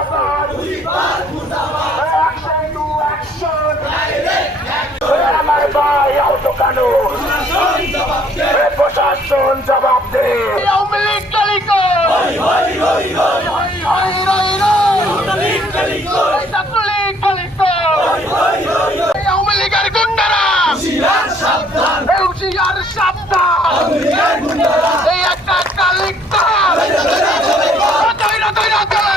Αυτό είναι το ακτιβισμός. Action to action. Καλείτε. Είμαι μαύροι αυτοκανός. Εποχαστικόν τα βαπτίζω. Αυτό είναι το λεγαρικό. Είναι το λεγαρικό. Είναι το λεγαρικό. Είναι το λεγαρικό. Είναι το λεγαρικό. Είναι το λεγαρικό. Είναι το λεγαρικό. Είναι το λεγαρικό. Είναι το λεγαρικό.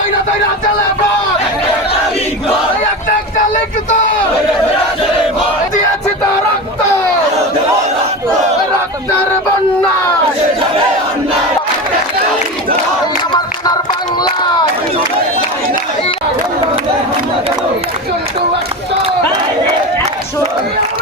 wojna daj na telefon! Yeah.